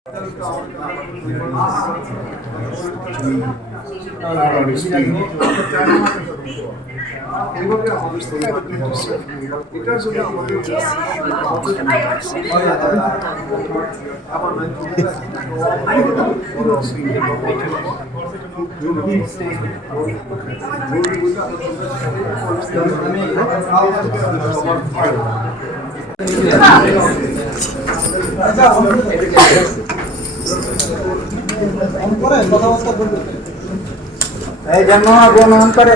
এই জন্য গ্রহণ করে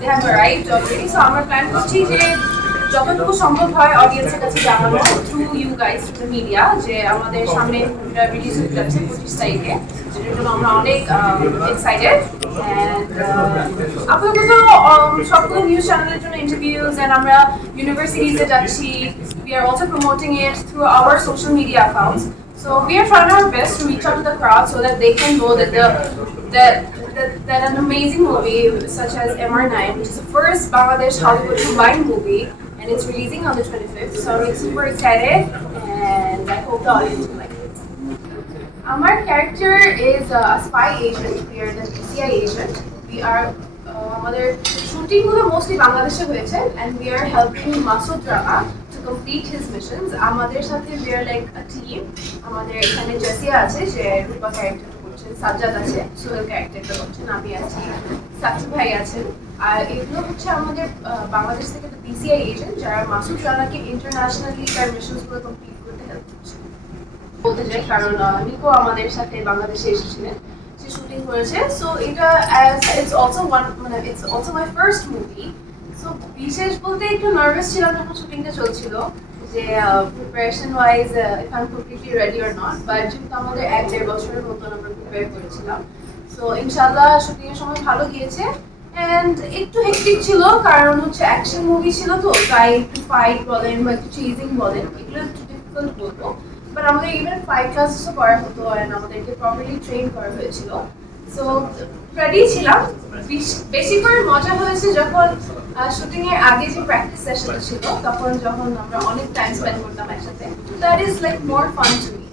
They have arrived already, so আমরা প্ল্যান করছি যে যতটুকু সম্ভব হয় অডিয়েন্সের কাছে জানানো through you guys through the media যে আমাদের সামনে রিলিজ হতে যাচ্ছে 25 তারিখে, যেটার জন্য আমরা অনেক এক্সাইটেড। আপাতত সবগুলো নিউজ চ্যানেলের জন্য ইন্টারভিউজ এন্ড আমরা ইউনিভার্সিটিজে যাচ্ছি। We are also promoting it through our social media accounts. So we are trying our best to reach out to the crowd so that they can know that an amazing movie such as MR9, which is the first Bangladesh Hollywood combined movie, and it's releasing on the 25th. So I'm super excited, and I hope the audience will like it. Our character is a spy agent. We are the PCI agent. We are আমাদের shooting গুলো mostly বাংলাদেশে হয়েছে, and we are helping Masood Rana to complete his missions. আমাদের সাথে we are like a team. আমাদের এখানে জেসিয়া আছে যে রূপা ক্যারেক্টার করছে, সাজ্জাদ আছে সোহেল ক্যারেক্টারটা করছেন, আমি আছি, সাকিব ভাই আছেন। আর এগুলো হচ্ছে আমাদের বাংলাদেশ থেকে the PCI এজেন্ট যারা মাসুদ রানাকে ইন্টারন্যাশনালি তার মিশনস গুলো কমপ্লিট করতে হেল্প করছে বলতে চাই, কারণ নিকো আমাদের সাথে বাংলাদেশে এসেছিলেন, সে শুটিং করেছে। সো এটা it's also my first movie. So বিশেষ বলতে একটু নার্ভাস ছিলাম যখন শুটিংটা চলছিল যে preparation wise if I am completely ready or not, but যেহেতু আমাদের 1-1.5 বছরের মতন আমরা প্রিপেয়ার করেছিলাম, সো ইনশাআল্লাহ শুটিং এর সময় ভালো গিয়েছে। এন্ড একটু হেক্টিক ছিল কারণ হচ্ছে অ্যাকশন মুভি ছিল, তো তাই একটু ফাইট বলেন বা একটু চেজিং বলেন এগুলো একটু ডিফিকাল্ট বলবো, বাট আমাদের ইভেন ফাইট ক্লাসেসও করা হতো এন্ড আমাদেরকে প্রপারলি ট্রেন করা হয়েছিল। সো রেডি ছিলাম। বেশি করে মজা হয়েছে যখন শুটিং এর আগে যে প্র্যাকটিস সেশনটা ছিল, তখন যখন আমরা অনেক টাইম স্পেন্ড করতাম একসাথে, that is like more fun to me.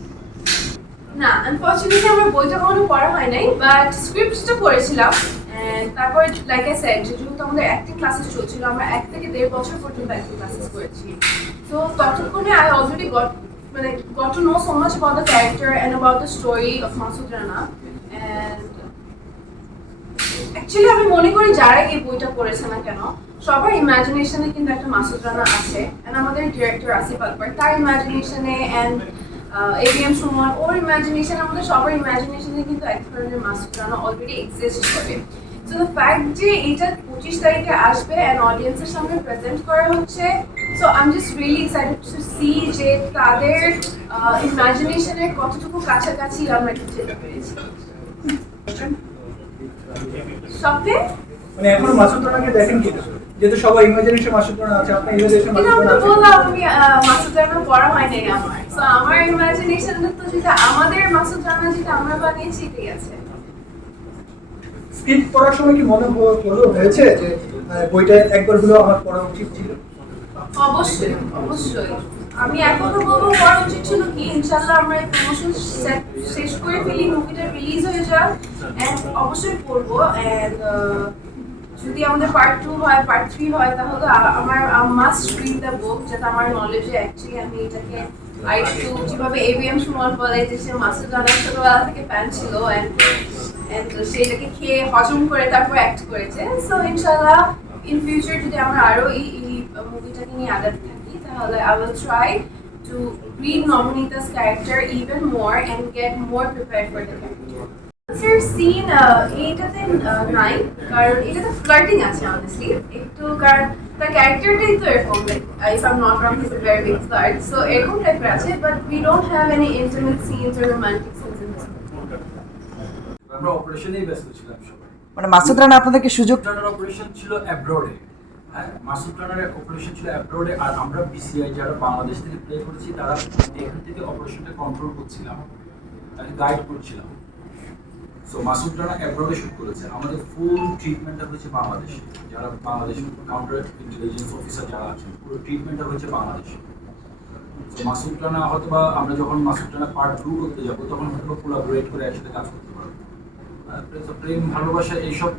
না, আনফরচুনেটলি আমার বইটা কখনো পড়া হয় নাই, বাট স্ক্রিপ্টটা পড়েছিলাম। তারপর লাইক আই সেড যেহেতু আমাদের অ্যাক্টিং ক্লাসেস চলছিল, আমরা 1 থেকে 1.5 বছর পর্যন্ত অ্যাক্টিং ক্লাসেস করেছি। তো ততক্ষণে I already got to know so much about the character and about the story of Masood Rana. And actually আমি মনে করি যারা এই বইটা পড়েছে না কেন, সবার ইমাজিনেশনে কিন্তু একটা মাসুদ রানা আছে, এন্ড আমাদের ডিরেক্টর আসিফ আকবর তার ইমাজিনেশনে, এন্ড এবিএম সুমন ওর ইমাজিনেশন, আমাদের সবার ইমাজিনেশনে কিন্তু এক ধরনের মাসুদ রানা অলরেডি এক্সিস্ট করে। সো দ্য ফ্যাক্ট যে এটা 25 তারিখে আসবে এন্ড অডিয়েন্সের সামনে প্রেজেন্ট করা হচ্ছে, so I am just really excited to see যে তাদের ইমাজিনেশনের কতটুকু কাছাকাছি আমরা যেতে পেরেছি। সত্যি মানে এখনো মাসুদ রানাকে দেখেন কি, যেহেতু সবাই ইমাজিনেশন মাসুদ রানা আছে, আপনার ইমাজিনেশন মাসুদ রানা আছে। বললাম আমি মাসুদ রানা পড়া হয় নাই আমার, সো আমার ইমাজিনেশনটা তো যেটা আমাদের মাসুদ রানা যেটা আমরা বানিয়েছি এটাই আছে। স্ক্রিপ্ট পড়ার সময় কি মনে হয়েছে যে বইটা একবার হলেও আমার পড়া উচিত ছিল? অবশ্যই অবশ্যই, আমি এখনো বলবো পড়া উচিত ছিল কি। ইনশাআল্লাহ আমরা এই প্রমোশন শেষ করে ফেলি, মুভিটা রিলিজ হয়ে যাক, এন্ড অবশ্যই পড়বো। এন্ড যদি আমাদের পার্ট 2 হয়, পার্ট 3 হয়, তাহলে আমার মাস্ট রিড দ্য বুক, যাতে আমার নলেজে অ্যাকচুয়ালি আমি এটাকে আরেকটু যেভাবে এবিএম সুমন বলে যে সে মাসুদ রানার ছোটবেলা থেকে ফ্যান ছিল, এন্ড সেটাকে খেয়ে হজম করে তারপর অ্যাক্ট করেছে। সো ইনশাআল্লাহ ইন ফিউচার যদি আমরা আরো এই মুভিটাকে নিয়ে আগাতে থাকি, তাহলে I will try to read Nominita's character even more and get more prepared for the character. Sir, scene এটাতে নাই, কারণ এটাতে ফ্লার্টিং আছে honestly একটু, কারণ তার ক্যারেক্টারটাই তো এরকম, like if I'm not wrong he's a very big flirt, so এরকম টাইপের আছে, but we don't have any intimate scenes or romantic scenes in this movie. আমরা অপারেশনেই ব্যস্ত ছিলাম সবাই। মানে মাসুদ রানা আপনাদেরকে সুযোগ রানার অপারেশন ছিল অ্যাব্রডে, হ্যাঁ, মাসুদ রানার অপারেশন ছিল অ্যাব্রোডে, আর আমরা বিসিআই যারা বাংলাদেশ থেকে প্লে করেছি তারা এখান থেকে অপারেশনটা কন্ট্রোল করছিলাম, তাকে গাইড করছিলাম। সো মাসুদ রানা অ্যাব্রোডে শুট করেছে, আমাদের ফুল ট্রিটমেন্টটা হয়েছে বাংলাদেশে। যারা বাংলাদেশ কাউন্টার ইন্টেলিজেন্স অফিসার যারা আছেন, পুরো ট্রিটমেন্টটা হয়েছে বাংলাদেশে। তো মাসুদ রানা হয়তো বা আমরা যখন মাসুদ রানা পার্ট 2 করতে যাবো তখন হয়তো কোলাবোরেট করে একসাথে কাজ করতে পারবো। প্রেম ভালোবাসা এইসব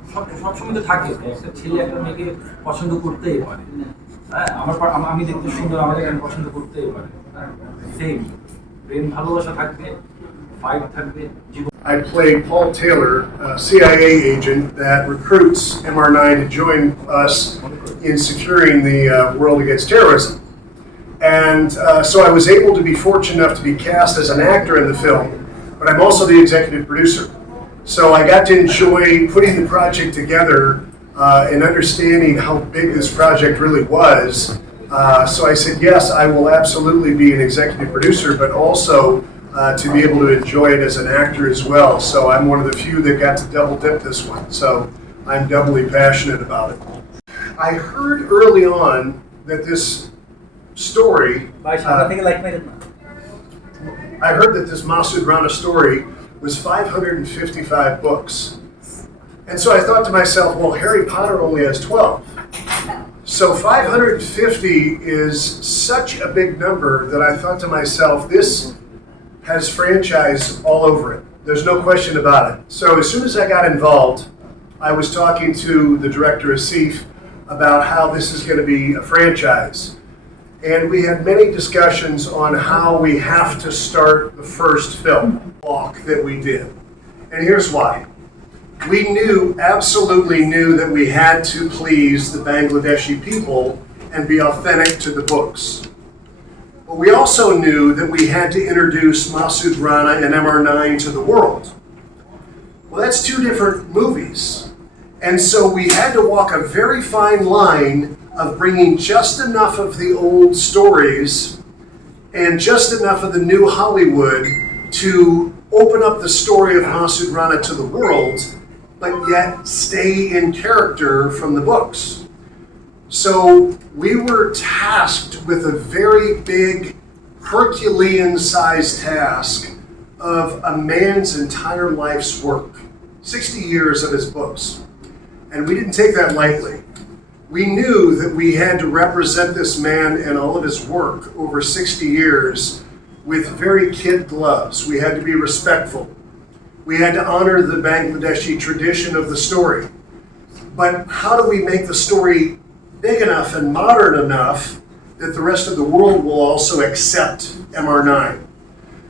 সবসময় তো থাকে, একটা ছেলে একটা মেয়েকে পছন্দ করতেই পারে। হ্যাঁ, আমি দেখতে সুন্দর, আমাকে পছন্দ করতেই পারে। সেম প্রেম ভালোবাসা থাকবে, ফাইট থাকবে, জীবন। I played Paul Taylor, a CIA agent that recruits MR9 to join us in securing the world against terrorism. And so I was able to be fortunate enough to be cast as an actor in the film, but I'm also the executive producer. So I got to enjoy putting the project together and understanding how big this project really was. So I said, yes, I will absolutely be an executive producer, but also to be able to enjoy it as an actor as well. So I'm one of the few that got to double dip this one. So I'm doubly passionate about it. I heard early on that this story, I heard that this Masood Rana story was 555 books. And so I thought to myself, well, Harry Potter only has 12. So 550 is such a big number that I thought to myself, this has franchise all over it. There's no question about it. So as soon as I got involved, I was talking to the director, Asif, about how this is going to be a franchise. And we had many discussions on how we have to start the first film walk that we did. And here's why. We absolutely knew that we had to please the Bangladeshi people and be authentic to the books. But we also knew that we had to introduce Masood Rana and MR9 to the world. Well, that's two different movies. And so we had to walk a very fine line of bringing just enough of the old stories and just enough of the new Hollywood to open up the story of Masood Rana to the world, but yet stay in character from the books. So we were tasked with a very big Herculean-sized task of a man's entire life's work, 60 years of his books. And we didn't take that lightly. We knew that we had to represent this man and all of his work over 60 years with very kid gloves. We had to be respectful. We had to honor the Bangladeshi tradition of the story. But how do we make the story big enough and modern enough that the rest of the world will also accept MR9?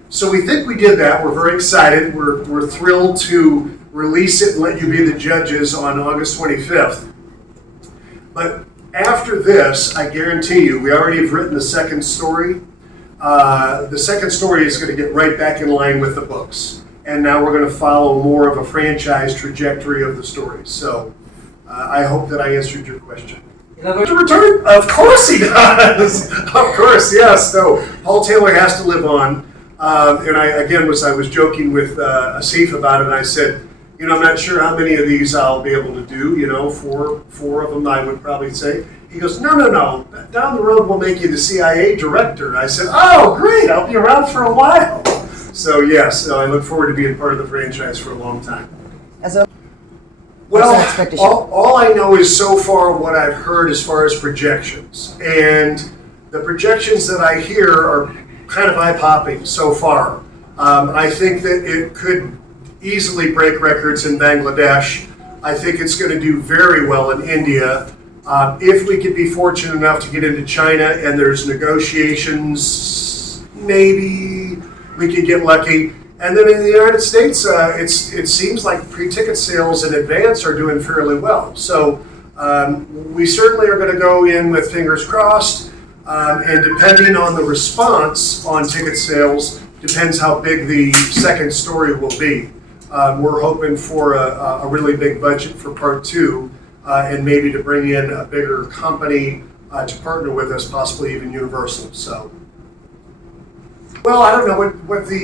So we think we did that. We're very excited. We're thrilled to release it and let you be the judges on August 25th. But after this, I guarantee you, we already have written the second story. The second story is going to get right back in line with the books. And now we're going to follow more of a franchise trajectory of the stories. So I hope that I answered your question. To return? Of course he does. Of course, yes. No, Paul Taylor has to live on. And I was joking with Asif about it, and I said, you know, I'm not sure how many of these I'll be able to do. You know, four of them I would probably say. He goes, no. Down the road we'll make you the CIA director. I said, oh, great. I'll be around for a while. So yes, I look forward to being part of the franchise for a long time. Well, all I know is so far what I've heard as far as projections. And the projections that I hear are kind of eye-popping so far. I think that it could easily break records in Bangladesh. I think it's going to do very well in India. If we could be fortunate enough to get into China and there's negotiations, maybe we could get lucky. And then in the United States, it seems like pre-ticket sales in advance are doing fairly well. So we certainly are going to go in with fingers crossed. And depending on the response on ticket sales, depends how big the second story will be. We're hoping for a really big budget for part 2, and maybe to bring in a bigger company to partner with us, possibly even Universal. So, well, I don't know what the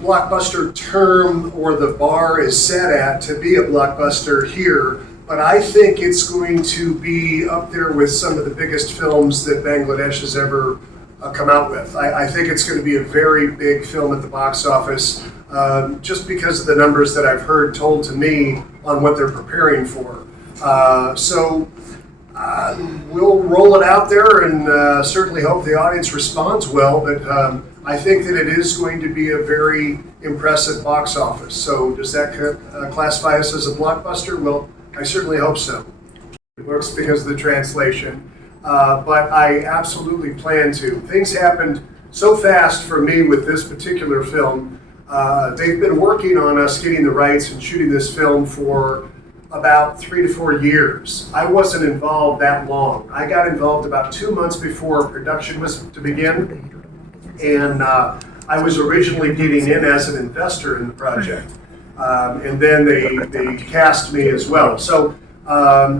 blockbuster term or the bar is set at to be a blockbuster here, but I think it's going to be up there with some of the biggest films that Bangladesh has ever come out with. I think it's going to be a very big film at the box office, just because of the numbers that I've heard told to me on what they're preparing for. So we'll roll it out there and certainly hope the audience responds well, but I think that it is going to be a very impressive box office. So does that classify us as a blockbuster? Well, I certainly hope so. Books because of the translation, but I absolutely plan to. Things happened so fast for me with this particular film. They've been working on us getting the rights and shooting this film for about 3 to 4 years. I wasn't involved that long. I got involved about 2 months before production was to begin, and I was originally getting in as an investor in the project, and then they cast me as well. So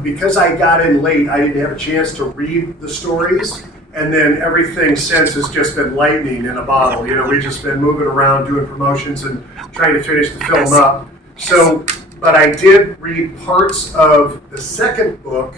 because I got in late, I didn't have a chance to read the stories, and then everything since has just been lightning in a bottle. You know, we've just been moving around doing promotions and trying to finish the film up. So, but I did read parts of the second book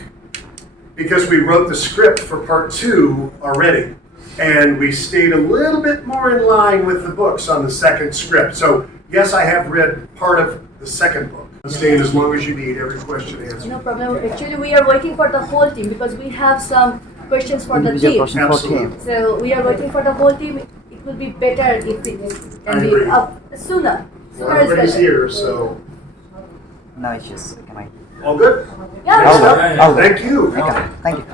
because we wrote the script for part 2 already. And we stayed a little bit more in line with the books on the second script. So yes, I have read part of the second book. Stay as long as you need, every question answered. No problem. Actually, we are waiting for the whole team because we have some questions for the team. Absolutely. So we are waiting for the whole team. It will be better if it can be agree. up sooner. Well, Sooner is everybody's better. here, so No issues. Can I? all good? Yeah. Next sure. up, thank you. Okay. Thank you.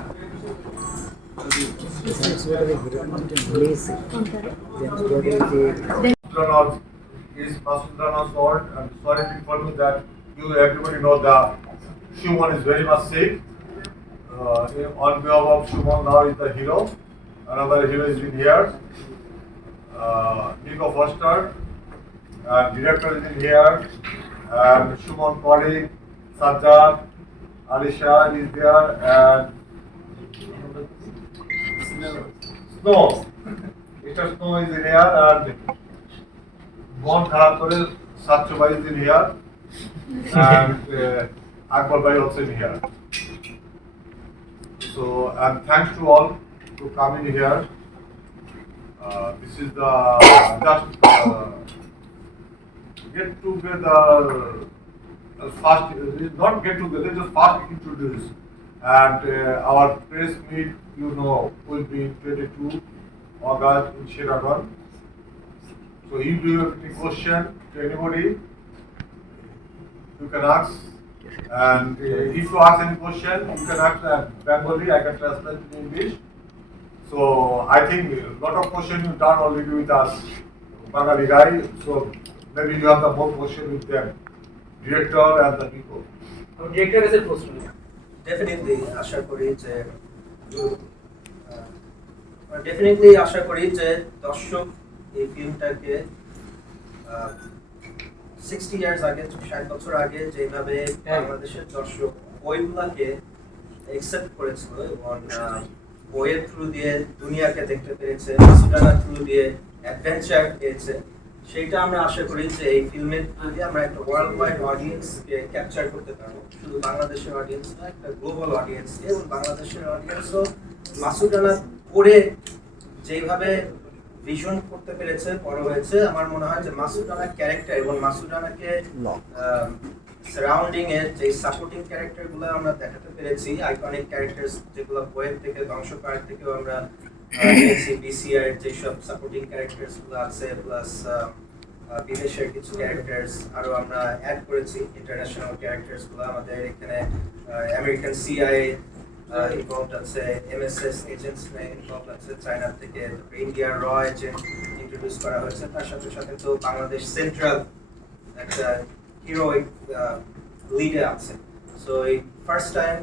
Astronaut is Astronaut's Lord. I'm sorry to inform you that you everybody know that Shuman is very much sick. On behalf of Shuman now is the hero. Another hero is in here. Nico Foster, director is in here. And Shuman colleague, Sajjad, Alisha is there, and Snow. Mr. Snow is in here, and Gon Kharapore, Satcho Bhai is in here, and Akbar Bhai also in here. So, and thanks to all to coming here. This is the just get together. Fast, not get together, just fast introduce. And our press meet, you know, will be 22 August in Sheraton. So if you have any question to anybody, you can ask. And if you ask any question, you can ask Bengali, I can translate in English. So I think a lot of questions you've done already with us, Bengali guy. So maybe you have the more question with them. Director and the people. Director কাছে প্রশ্ন definitely আশা করি যে দর্শক এই ফিল্মটাকে 60 years আগে 60 বছর আগে যেভাবে বাংলাদেশের দর্শক বইগুলোকে অ্যাকসেপ্ট করেছিল এবং বইয়ের থ্রু দিয়ে দুনিয়াকে দেখতে পেরেছে, মাসুদানার থ্রু দিয়ে অ্যাডভেঞ্চার পেয়েছে, সেইটা আমরা আশা করি যে এই ফিল্মের থ্রু দিয়ে আমরা একটা ওয়ার্ল্ড ওয়াইড অডিয়েন্সকে ক্যাপচার করতে পারবো। শুধু বাংলাদেশের অডিয়েন্স না, একটা গ্লোবাল অডিয়েন্স এবং বাংলাদেশের অডিয়েন্সও মাসুদানা পড়ে যেইভাবে ভিশন করতে পেরেছে, বড় হয়েছে, আমার মনে হয় যে মাসুদানার ক্যারেক্টার এবং মাসুদানাকে সারাউন্ডিং এর যে সাপোর্টিং ক্যারেক্টার গুলো আমরা দেখাতে পেরেছি, আইকনিক ক্যারেক্টার যেগুলো বইয়ের থেকে ধ্বংসকার থেকেও আমরা পেয়েছি, বিসিআর যেসব সাপোর্টিং ক্যারেক্টার গুলো আছে, প্লাস বিদেশের কিছু ক্যারেক্টার্স আরো আমরা অ্যাড করেছি, ইন্টারন্যাশনাল ক্যারেক্টার্স গুলো আমাদের এখানে আমেরিকান সিআইএ ইনভলভড আছে, এমএসএস এজেন্টস ইনভলভড আছে চায়না থেকে, ইন্ডিয়ার র এজেন্ট ইন্ট্রোডিউস করা হয়েছে, তার সাথে সাথে তো বাংলাদেশ সেন্ট্রাল একটা হিরোইক লিডে আছে। সো এই ফার্স্ট টাইম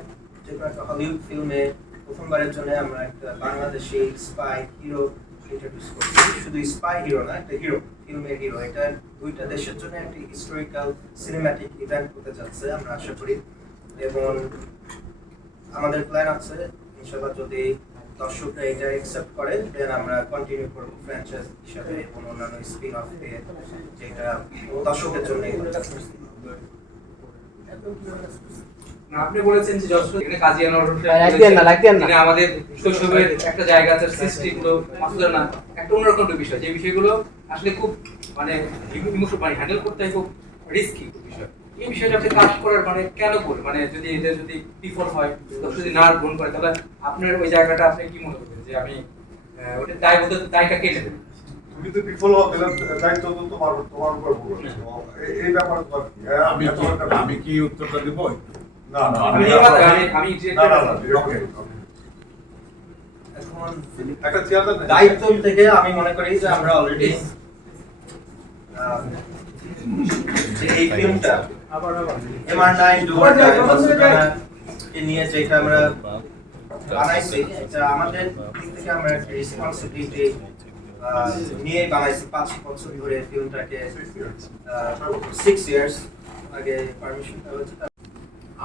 যে কোনো একটা হলিউড ফিল্মে প্রথমবারের জন্য আমরা একটা বাংলাদেশি স্পাই হিরো ইন্ট্রোডিউস করছি। শুধু স্পাই হিরো না, একটা হিরো, ফিল্মের হিরো। এটা দুইটা দেশের জন্য একটা হিস্টোরিক্যাল সিনেম্যাটিক ইভেন্ট হতে যাচ্ছে আমরা আশা করি, এবং আমাদের প্ল্যান আছে ইনশাআল্লাহ যদি দর্শকরা এটা অ্যাকসেপ্ট করে দেন আমরা কন্টিনিউ করব ফ্র্যাঞ্চাইজ হিসাবে এবং অন্যান্য স্পিন অফ দিয়ে যেটা দর্শকের জন্য। আপনি বলেছেন যে যশোর এখানে কাজী আনোয়ার হোসেন তিনি আমাদের শৈশবের একটা জায়গা আছে সৃষ্টিগুলো মাসুদ রানা একটা অন্যরকম একটা বিষয় যে বিষয়গুলো আসলে খুব মানে ইমোশন মানে হ্যান্ডেল করতে হয় খুব রিস্কি বিষয়। এই বিষয়টা আপনি কাজ করার মানে কেন করে মানে যদি এটা যদি বিফল হয় যদি না গ্রহণ করে তাহলে আপনার ওই জায়গাটা আপনি কি মনে করবেন যে আমি ওটা দায়টা কে নেবেন? তুমি তো বিফল হবে দায়িত্ব তো তোমার উপর পড়বে। এই ব্যাপারে তো আর কি, আমি কি উত্তরটা দিব? না না আমি ওকে এখন একটা চেয়ার দেন। দায়িত্ব থেকে আমি মনে করি যে আমরা অলরেডি এই ফিল্মটা MR9 ডুয়ার কে নিয়ে যেটা আমরা বানাইছি এটা আমাদের দিক থেকে আমরা একটা রেসপন্সিবিলিটি নিয়ে বানাইছি 5 বছর ধরে ফিল্মটাকে 6 ইয়ার্স আগে পারমিশন হয়েছে।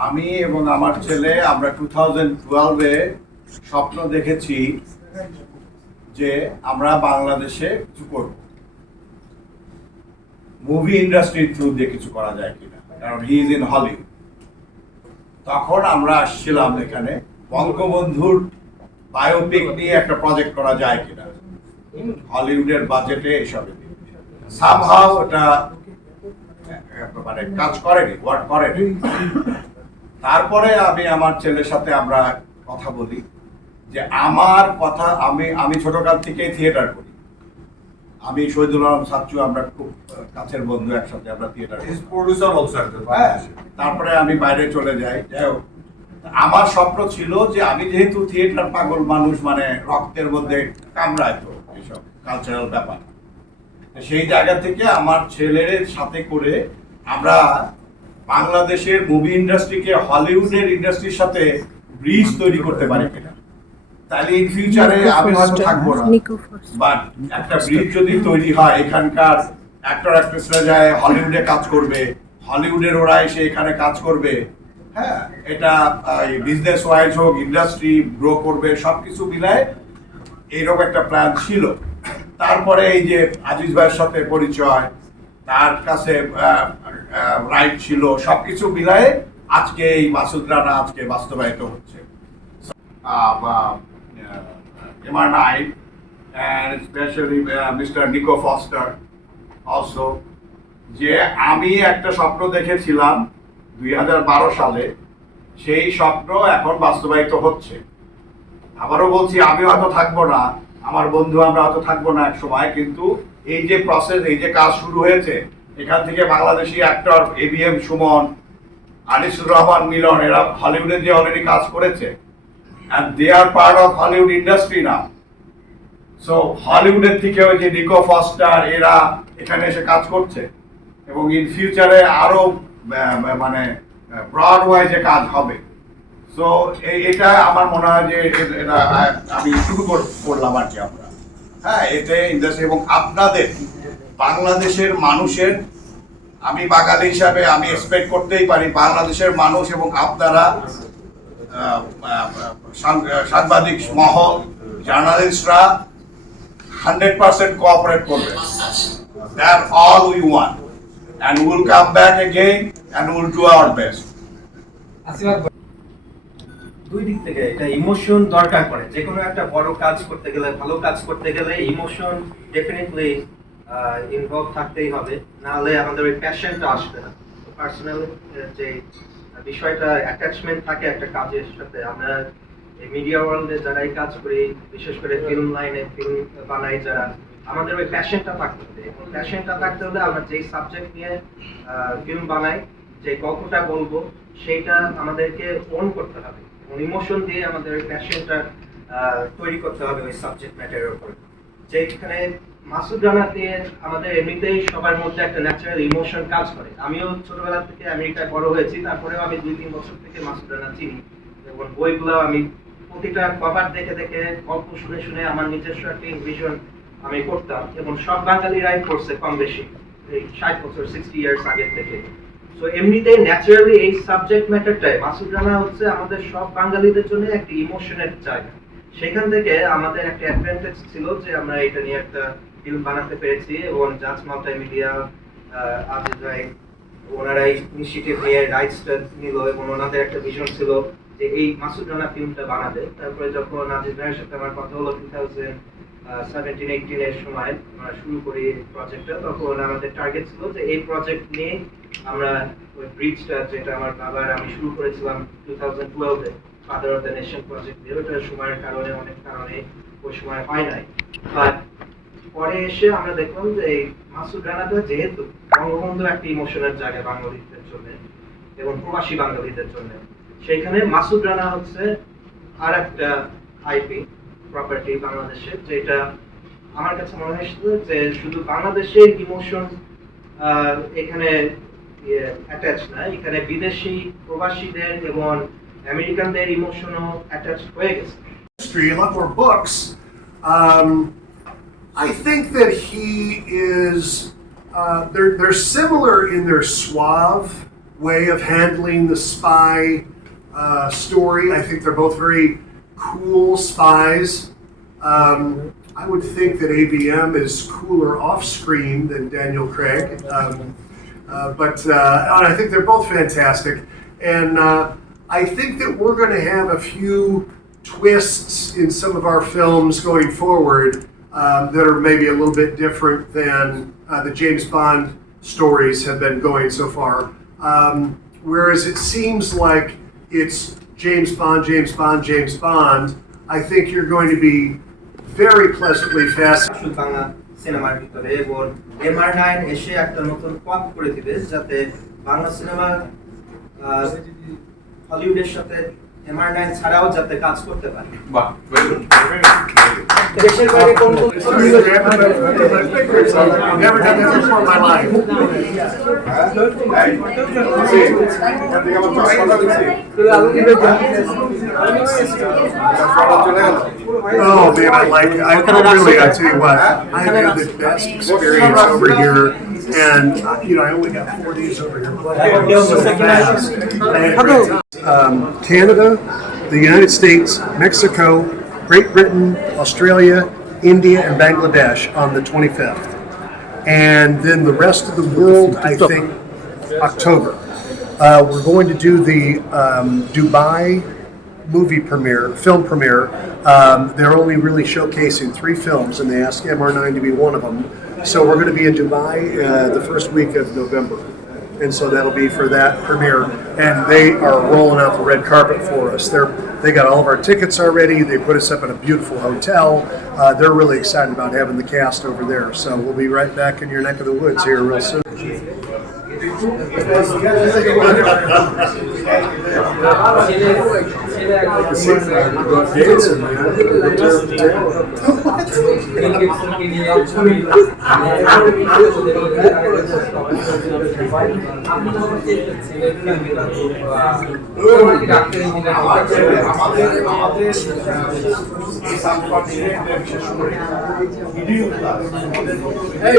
আমি এবং আমার ছেলে আমরা 2012-এ স্বপ্ন দেখেছি যে আমরা বাংলাদেশে কিছু করব, মুভি ইন্ডাস্ট্রির থ্রু দিয়ে কিছু করা যায় কিনা, কারণ হি ইজ ইন হলিউড। তখন আমরা আসছিলাম এখানে বঙ্গবন্ধুর বায়োপিক নিয়ে একটা প্রজেক্ট করা যায় কিনা হলিউডের বাজেটে এসবে। সামহাও এটা মানে কাজ করেনি, ওয়ার্ক করেনি। তারপরে আমি আমার ছেলের সাথে আমরা কথা বলি যে আমার কথা আমি ছোটকাল থেকেই থিয়েটার করি। আমি শহীদুল আলম সাচ্চু আমরা খুব কাছের বন্ধু, একসাথে আমরা থিয়েটার করি। ইজ প্রোডিউসার অলসো তারপরে আমি বাইরে চলে যাই। যাই হোক, আমার স্বপ্ন ছিল যে আমি যেহেতু থিয়েটার পাগল মানুষ, মানে রক্তের মধ্যে কামড়ায় তো এইসব কালচারাল ব্যাপার, সেই জায়গা থেকে আমার ছেলের সাথে করে আমরা বাংলাদেশের মুভি ইন্ডাস্ট্রিকে হলিউডের ইন্ডাস্ট্রির সাথে ব্রিজ তৈরি করতে পারি কিনা। তাহলে ইন ফিউচারে আমি হয়তো থাকবো না, বাট একটা ব্রিজ যদি তৈরি হয়, এখানকার অ্যাক্টর অ্যাক্ট্রেসরা যায় হলিউডে কাজ করবে, হলিউডের ওরা এসে এখানে কাজ করবে, হ্যাঁ, এটা বিজনেস ওয়াইজ হোক, ইন্ডাস্ট্রি গ্রো করবে, সবকিছু মিলায় এইরকম একটা প্ল্যান ছিল। তারপরে এই যে আজিজ ভাইয়ের সাথে পরিচয়, তার কাছে রাইট ছিল, সবকিছু মিলায়ে আজকে এই মাসুদ রানা আজকে বাস্তবায়িত হচ্ছে। MR9 and especially Mr. Nico Foster also, যে আমি একটা স্বপ্ন দেখেছিলাম 2012 সালে, সেই স্বপ্ন এখন বাস্তবায়িত হচ্ছে। আবারও বলছি, আমি হয়তো থাকবো না, আমার বন্ধু আমরা হয়তো থাকবো না এক সময়, কিন্তু এই যে প্রসেস, এই যে কাজ শুরু হয়েছে, এখান থেকে বাংলাদেশি অ্যাক্টর ABM সুমন, আনিসুর রহমান মিলন, এরা হলিউডে যে অলরেডি কাজ করেছে, and they are part of Hollywood industry now. So হলিউডের থেকে ওই যে নিকো ফস্টার এরা এখানে এসে কাজ করছে, এবং ইন ফিউচারে আরো মানে ব্রড ওয়াইজে কাজ হবে। সো এটা আমার মনে হয় যে এটা আমি শুরু করলাম আর কি আমরা, হ্যাঁ, এতে ইন্ডাস্ট্রি এবং আপনাদের বাংলাদেশের মানুষের, আমি বাঙালি হিসাবে আমি এক্সপেক্ট করতেই পারি বাংলাদেশের মানুষ এবং আপনারা সাংবাদিক মহল, জার্নালিস্টরা 100% কোঅপারেট করবে। That's all we want, and we'll come back again and we'll do our best. দুই দিক থেকে এটা ইমোশন দরকার পড়ে। যে কোনো একটা বড় কাজ করতে গেলে, ভালো কাজ করতে গেলে ইমোশন ডেফিনেটলি ইনভলভ থাকতেই হবে, নাহলে আমাদের ওই প্যাশনটা আসবে না। পার্সোনাল যে বিষয়টা অ্যাটাচমেন্ট থাকে একটা কাজের সাথে। আমরা এই মিডিয়া ওয়ার্ল্ডে যারা এই কাজ করি, বিশেষ করে ফিল্ম লাইনে ফিল্ম বানাই যারা, আমাদের ওই প্যাশনটা থাকতে হবে। এবং প্যাশনটা থাকতে হলে আমরা যেই সাবজেক্ট নিয়ে ফিল্ম বানাই, যে গল্পটা বলবো, সেইটা আমাদেরকে ওন করতে হবে এবং ইমোশন দিয়ে আমাদের ওই প্যাশনটা তৈরি করতে হবে ওই সাবজেক্ট ম্যাটারের উপর। যেখানে মাসুদ রানা দিয়ে আমাদের এমনিতেই সবার মধ্যে একটা ন্যাচারাল ইমোশন কাজ করে। আমিও ছোটবেলা থেকে আমেরিকায় বড় হয়েছি, তারপরেও আমি 2-3 বছর থেকে মাসুদ রানা চিনি, এবং বইগুলো আমি প্রতিটা কভার দেখে দেখে, গল্প শুনে শুনে আমার নিজস্ব একটা ভিশন আমি করতাম, এবং সব বাঙালিরাই করছে কম বেশি এই 60 বছর 60 ইয়ার্স আগের থেকে। সো এমনিতেই ন্যাচারালি এই সাবজেক্ট ম্যাটারটাই মাসুদ রানা হচ্ছে আমাদের সব বাঙালিদের জন্য একটা ইমোশনের জায়গা। সেখান থেকে আমাদের একটা অ্যাডভান্টেজ ছিল যে আমরা এটা নিয়ে একটা ফিল্ম বানাতে পেরেছি, এবং জাজ মাল্টিমিডিয়া, আজিজ ভাই, ওনারা ইনিশিয়েটিভ নিয়ে রাইটসটা নিল এবং ওনাদের একটা ভিশন ছিল যে এই মাসুদ রানা ফিল্মটা বানাবে। তারপরে যখন আজিজ ভাইয়ের সাথে আমার কথা হলো 2017-18 এর সময় আমরা শুরু করি প্রজেক্টটা, তখন আমাদের টার্গেট ছিল যে এই প্রজেক্ট নিয়ে আমরা ওই ব্রিজটা, যেটা আমার বাবার আমি শুরু করেছিলাম 2012-এ father of the nation project দিয়ে, ওটা সময়ের কারণে অনেক কারণে ওই সময় হয় নাই। বাট পরে এসে আমরা দেখলাম যে এই মাসুদ রানাটা যেহেতু বঙ্গবন্ধু একটা ইমোশনের জায়গা বাঙালিদের জন্য এবং প্রবাসী বাঙালিদের জন্য, সেইখানে মাসুদ রানা হচ্ছে আর একটা আইপি প্রপার্টি বাংলাদেশের, যেটা আমার কাছে মনে হয়েছিল যে শুধু বাংলাদেশের ইমোশন এখানে অ্যাটাচ না, এখানে বিদেশি প্রবাসীদের এবং আমেরিকানদের ইমোশনও অ্যাটাচ হয়ে গেছে। A lot more books. I think that he is, they're similar in their suave way of handling the spy story. I think they're both very cool spies. I would think that ABM is cooler off screen than Daniel Craig. But I think they're both fantastic. And I think that we're going to have a few twists in some of our films going forward that are maybe a little bit different than the James Bond stories have been going so far. Whereas it seems like it's James Bond, James Bond, James Bond, I think you're going to be very pleasantly fascinated. Bangla সিনেমার ভিতরে এবং MR9 এসে একটা নতুন পথ করে দিবে, যাতে বাংলা সিনেমা হলিউডের সাথে MR9 ছাড়াও যাতে কাজ করতে পারে। বাহ, দেশের বাইরে কোন কোন I've never done that before in my life. Oh man, I like it. I really, I tell you what, I had the best experience over here, and I only got 4 days over here. But I had so fast. I had a great time. Canada, the United States, Mexico, Great Britain, Australia, India, and Bangladesh on the 25th. And then the rest of the world, I think, October. We're going to do the Dubai movie premiere, film premiere. They're only really showcasing 3 films, and they asked MR9 to be one of them. So we're going to be in Dubai the first week of November. And so that'll be for that premiere. And they are rolling out the red carpet for us. They got all of our tickets already. They put us up in a beautiful hotel. They're really excited about having the cast over there. So we'll be right back in your neck of the woods here real soon. আমাদের